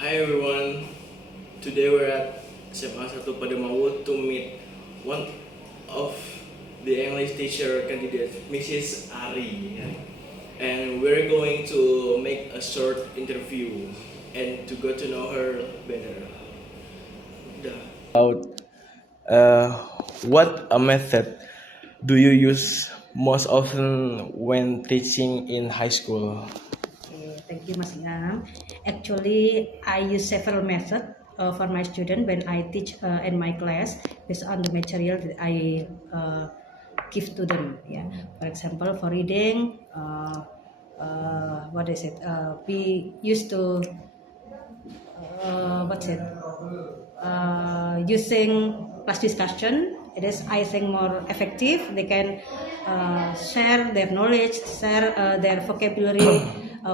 Hi everyone, today we're at SMA 1 Padamawu to meet one of the English teacher candidate, Mrs. Ari. And we're going to make a short interview and to get to know her better. About uh, what a method do you use most often when teaching in high school? Okay, thank you, Mas Ilham. Actually, I use several methods for my student when I teach in my class based on the material that I give to them. Yeah, for example, for reading, what is it? We used to what's it? Using class discussion. It is, I think, more effective. They can share their knowledge, share their vocabulary,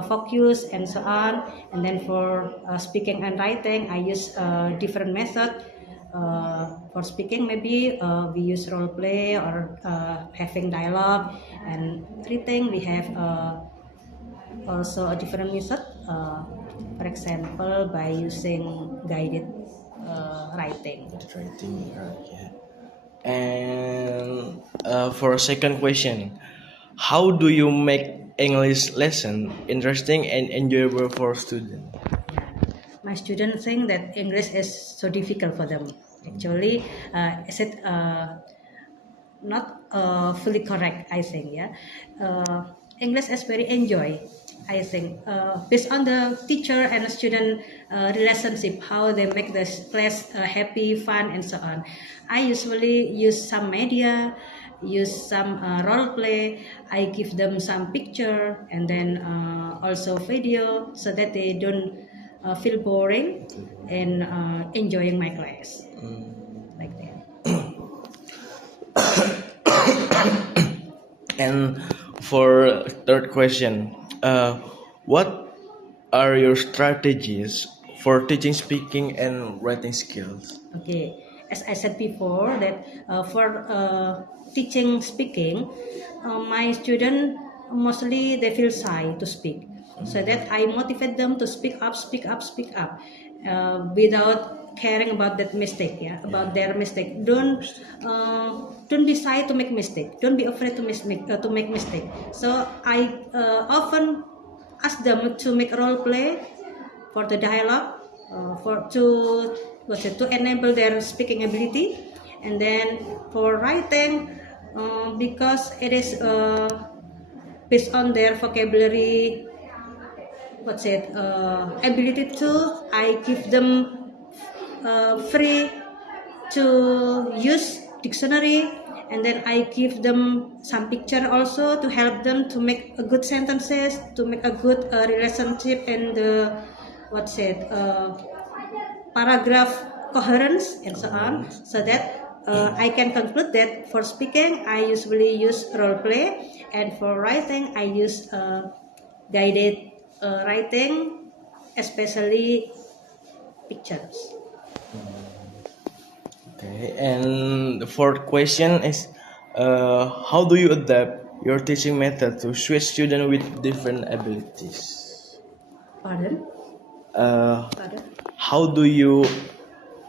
focus, and so on. And then for speaking and writing, I use different method. For speaking, maybe we use role play or having dialogue, and writing we have also a different method. For example, by using guided writing. Writing, right? Yeah. And for a second question, how do you make English lesson interesting and enjoyable for students? My students think that English is so difficult for them. Actually, is it not fully correct? I think, yeah. English is very enjoy. I think based on the teacher and student relationship, how they make the class happy, fun, and so on. I usually use some media, use some role play. I give them some picture and then also video so that they don't feel boring and enjoying my class like that. And for third question, what are your strategies for teaching speaking and writing skills? Okay, as I said before, that for teaching speaking, my student mostly they feel shy to speak, so that I motivate them to speak up, speak up, speak up, without caring about that mistake, yeah, about their mistake. Don't be shy to make mistake. Don't be afraid to make mistake. So I often ask them to make role play for the dialogue, for to enable their speaking ability, and then for writing, because it is based on their vocabulary, ability to, I give them free to use dictionary, and then I give them some picture also to help them to make a good sentences, to make a good relationship and the paragraph coherence and so on, so that I can conclude that for speaking I usually use role play, and for writing I use guided writing, especially pictures. Okay, and the fourth question is, how do you adapt your teaching method to suit students with different abilities? Pardon? Uh, Pardon? how do you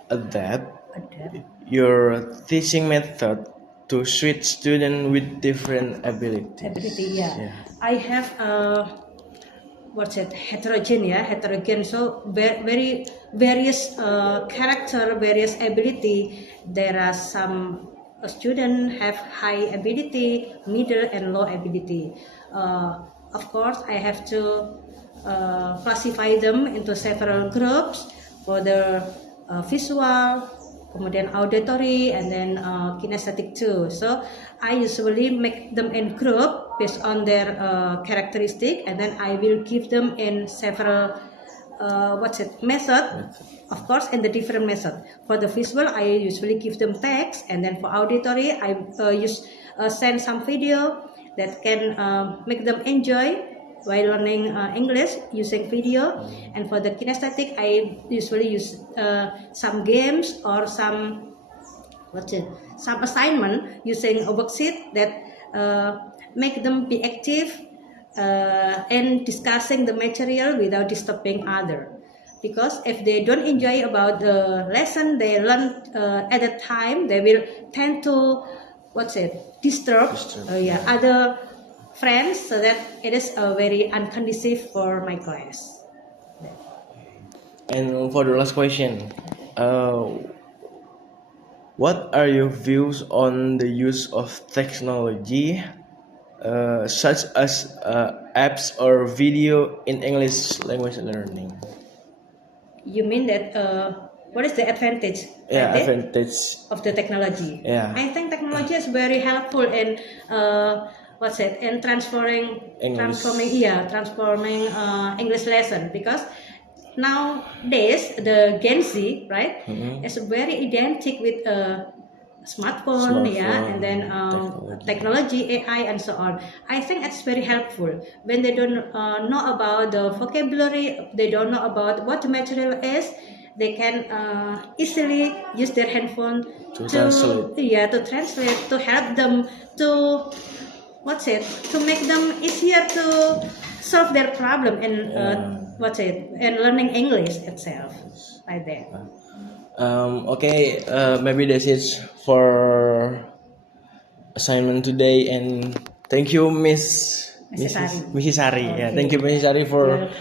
adapt Adapt. your teaching method to suit students with different abilities? Ability, yeah. I have heterogeneous. So very various character, various ability. There are some student have high ability, middle and low ability. Of course, I have to classify them into several groups for the visual, kemudian auditory, and then kinesthetic too. So I usually make them in group based on their characteristic, and then I will give them in several method. Of course, in the different method. For the visual, I usually give them text, and then for auditory, I send some video that can make them enjoy while learning English using video. And for the kinesthetic, I usually use some games or some assignment using a worksheet that make them be active and discussing the material without disturbing other. because if they don't enjoy about the lesson they learn at the time, they will tend to disturb other friends, so that it is very unconducive for my class. And for the last question, what are your views on the use of technology, such as apps or video in English language learning? You mean that what is the advantage? Advantage Of the technology. Yeah. I think technology is very helpful in in transforming English lesson, because nowadays the Gen Z, right, is very identical with smartphone, and then technology, AI, and so on. I think it's very helpful when they don't know about the vocabulary, they don't know about what the material is. They can easily use their handphone to translate, to help them to to make them easier to solve their problem in in learning English itself, like that. Okay, maybe that's it for assignment today, and thank you, Mrs. Sari. Yeah, thank you, Mrs. Sari, for